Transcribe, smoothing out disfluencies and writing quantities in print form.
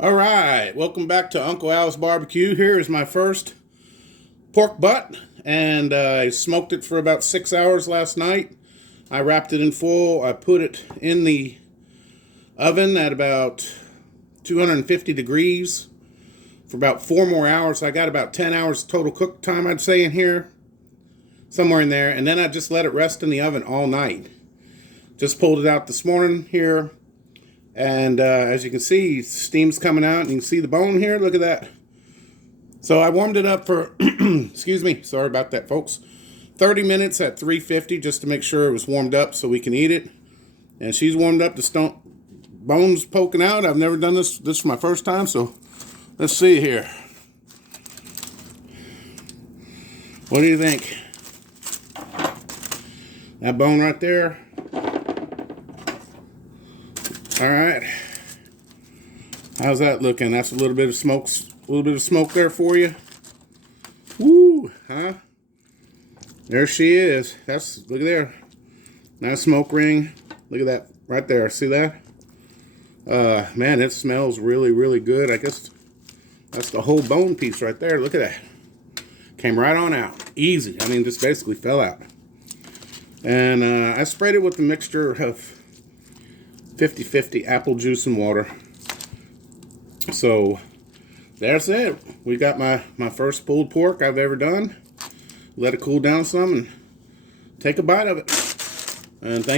All right, welcome back to Uncle Al's Barbecue. Here is my first pork butt, and I smoked it for about 6 hours last night. I wrapped it in foil. I put it in the oven at about 250 degrees for about 4 more hours. I got about 10 hours total cook time, I'd say, in here, somewhere in there. And then I just let it rest in the oven all night. Just pulled it out this morning here. And as you can see, steam's coming out. And you can see the bone here. Look at that. So I warmed it up for, excuse me, sorry about that, folks, 30 minutes at 350 just to make sure it was warmed up so we can eat it. And she's warmed up, the bones poking out. I've never done this. This is my first time, so let's see here. What do you think? That bone right there. All right, how's that looking? That's a little bit of smoke there for you. Woo, huh? There she is. Look at there. Nice smoke ring. Look at that right there. See that? Man, it smells really, really good. I guess that's the whole bone piece right there. Look at that. Came right on out. Easy. I mean, just basically fell out. And I sprayed it with a mixture of 50-50 apple juice and water. So that's it. We got my first pulled pork I've ever done. Let it cool down some and take a bite of it. And thank